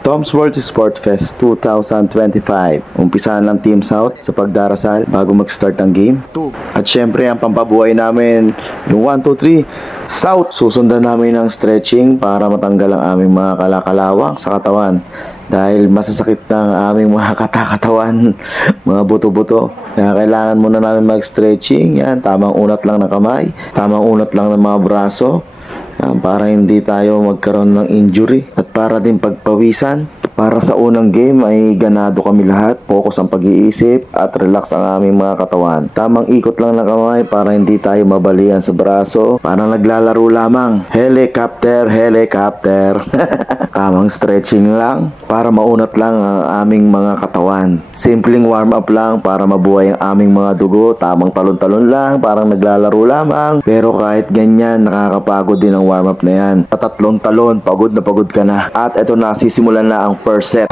Tom's World Sport Fest 2025. Umpisahan ng Team South sa pagdarasal bago mag-start ang game. At syempre ang pampabuhay namin yung 1, 2, 3 South. Susundan namin ng stretching para matanggal ang aming mga kalakalawang sa katawan. Dahil masasakit na ang aming mga katakatawan, mga buto-buto. Kaya kailangan muna namin mag-stretching. Yan, tamang unat lang ng kamay, tamang unat lang ng mga braso. Para hindi tayo magkaroon ng injury at para din pagpawisan. Para sa unang game ay ganado kami lahat, focus ang pag-iisip at relax ang aming mga katawan. Tamang ikot lang ng kamay para hindi tayo mabalian sa braso, parang naglalaro lamang. Helicopter, helicopter. Tamang stretching lang para maunat lang ang aming mga katawan. Simpleng warm up lang para mabuhay ang aming mga dugo. Tamang talon-talon lang, parang naglalaro lamang. Pero kahit ganyan, nakakapagod din ang warm up na yan. Sa 3 talon, pagod na pagod ka na. At eto na, sisimulan na ang first set.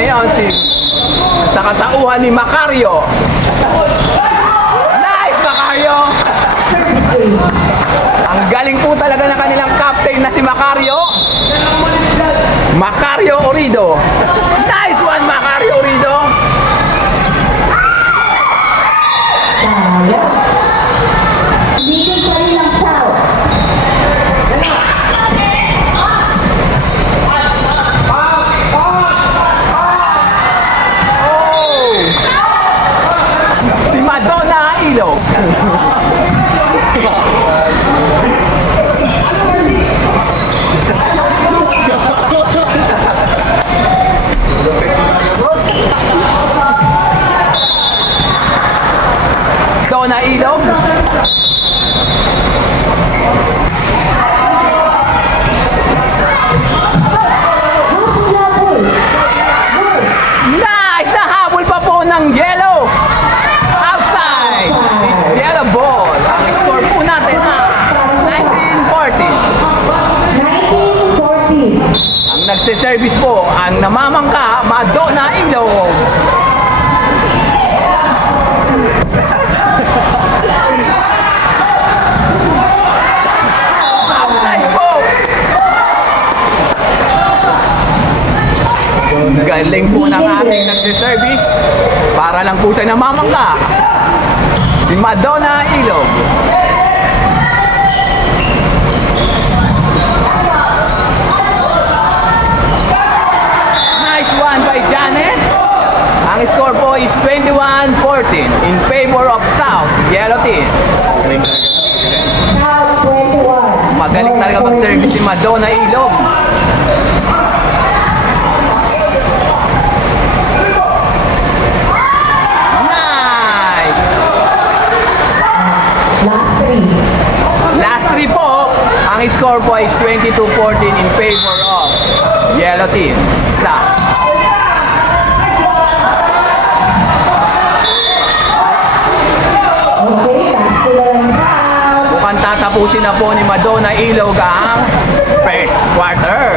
ngayon sa katauhan ni Macario. Nice, Macario! Ang galing po talaga ng kanilang captain na si Macario. Macario Orido. Nice one, Macario Orido. Leading pa rin ang South. Oh! Si Madonna Ilo. Madonna Ilo. Nice! Nahabol pa po ng yellow. Outside. It's yellow ball. Ang score po natin 19-40. 19-40. Ang nagsiservice po, ang namamangka, Madonna Ilo. Outside po. Galing po ng ating nagsiservice. Para lang po sa namamangka. Si Madonna Ilo. Nice one by Janet. Ang score po is 21-14 in favor of South Yellow Team. South 21. Magaling talaga mag-service si Madonna Ilog. Nice! Last three. Last three po, ang score po is 22-14 in favor of Yellow Team. South. Okay, last two na lang South. Mukhang tatapusin na po ni Madonna Ilog ang first quarter.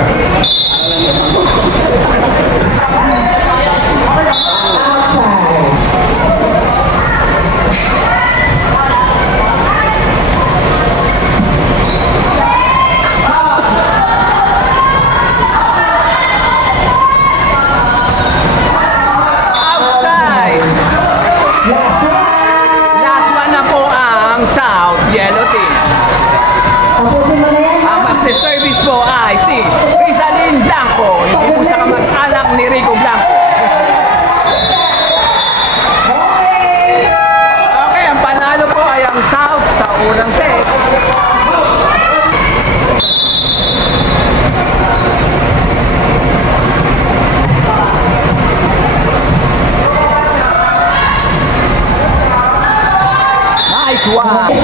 Outside. Outside! Last one na po ang South Yellow Team. Tapusin mo na yan. Ang magsiservice po ay si Rizalyn Blanco. Hindi po siya kamag-anak ni Rico Blanco. Okay. Okay, ang panalo po ay ang South sa unang set. Nice one!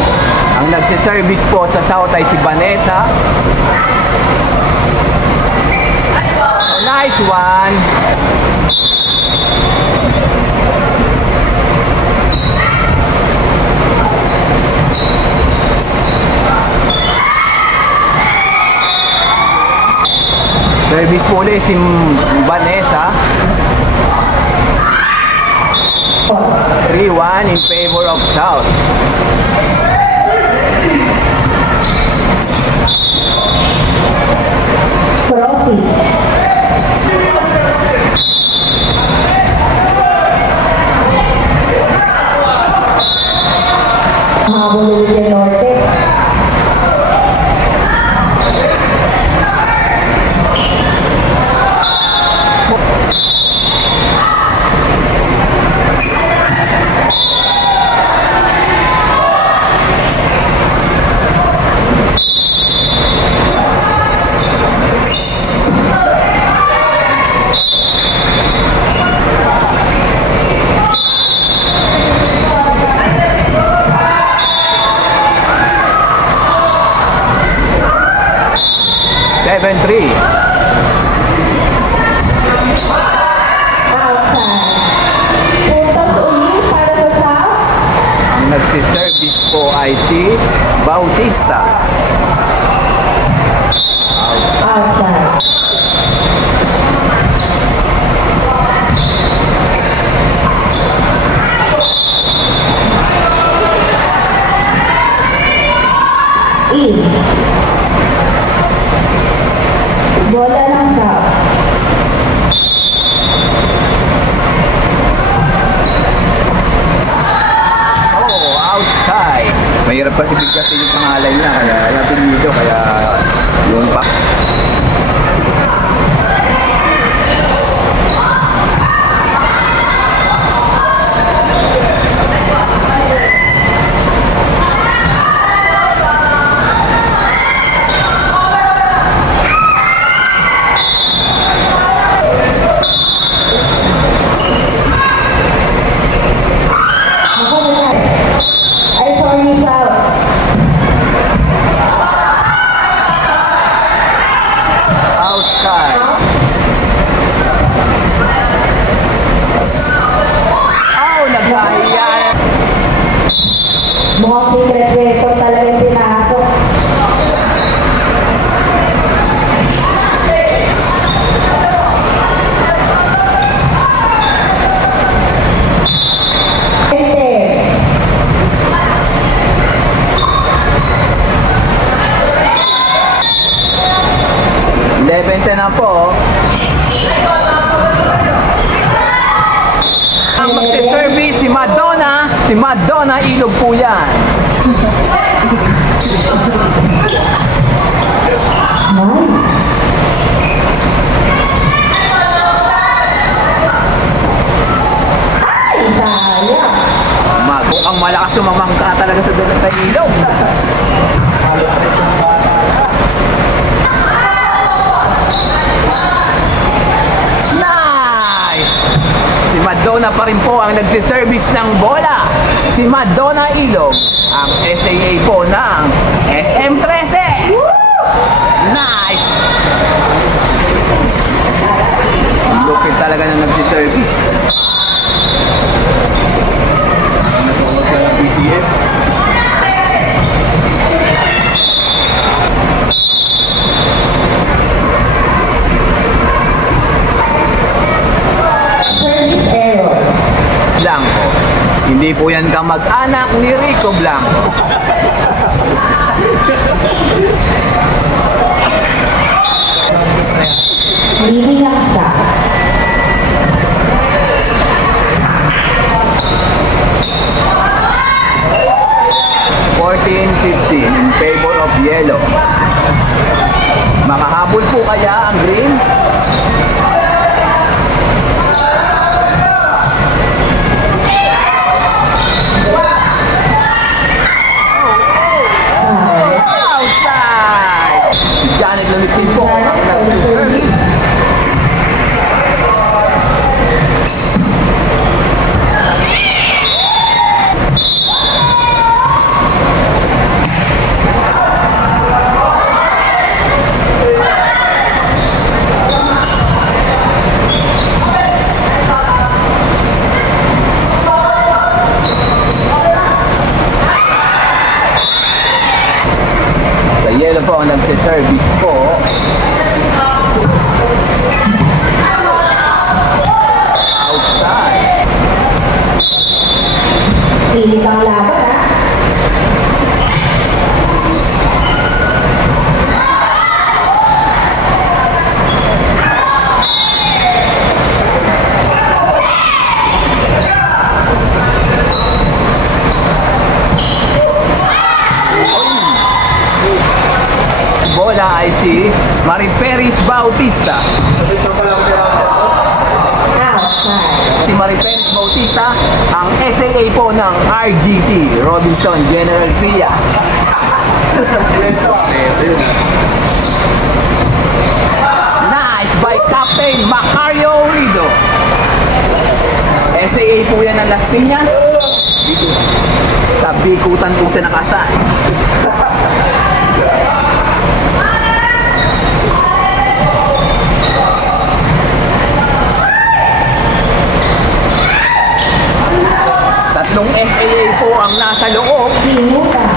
Ang nagsiservice po sa South ay si Vanessa. Nice one! Service po ulit si Vanessa. 3-1 in favor of South. Crossing. Habol ulit yung Norte. Nagsiservice po ay si Bautista. Outside. Si Madonna Ilog po yan. Nice. Ay, sayang. Mukhang malakas tumamangka talaga sa ilog. Nice! Si Madonna pa rin po ang nagsiservice ng bola. Si Madonna Ilog, ang SAA po ng SM13. Nice! Lupit talaga na nagsiservice. BCF. Service error. Blanco. Hindi po yan kamag-anak ni Rico Blanco. Leading ang stop. In favor of yellow. Makahabol po kaya ang green? Outside! Janet lumitin po ang nagsiservice. Yellow po ang nagsiservice po. Outside. Pilit ang laban, ha? Bola ay si Mariperis Bautista. Outside. Si Mariperis Bautista, ang SAA po ng RGT, Robinson General Trias. Nice by Captain Macario Rido. SAA po yan ng Las Piñas. Dito. Sa Bikutan po siya nakasal. Tatlong SAA po ang nasa loob. Pinuta.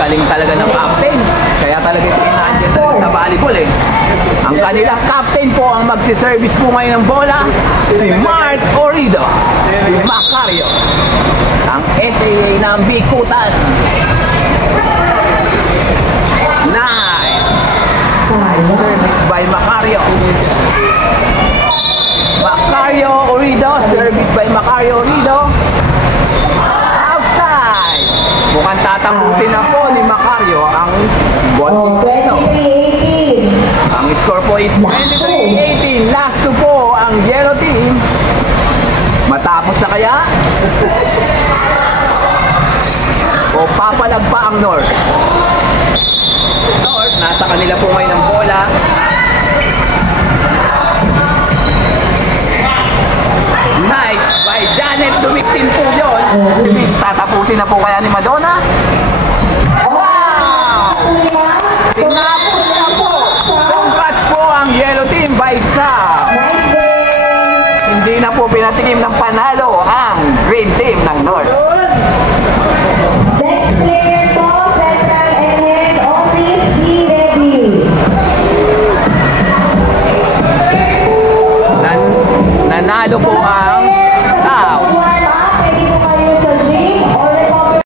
Galing talaga ng captain. Kaya talaga si Inandyan sa volleyball eh. Ang kanilang captain po ang magsiservice po ngayon ng bola. Si Mark Orido. Si Macario. Ang SAA ng Bikutan. Nice! Service by Macario. Macario Orido. Service by Macario Orido. Outside! Mukhang tatangutin na po ni Macario ang ball. 23-18. Ang score po is 23-18. Last two po ang yellow team. Matapos na kaya? O papalag pa ang North? North, nasa kanila po ngayon ang bola. Nice by Janet. Dumiktin po yun. Bilis, tatapusin na po kaya ni Madonna. Wow! Tinapos na po. Congrats po ang yellow team by Sam. Nice game. Hindi na po pinatikim ng panalo ang green team ng North. Next player po, Central and Head Office, be ready. Nanalo po ang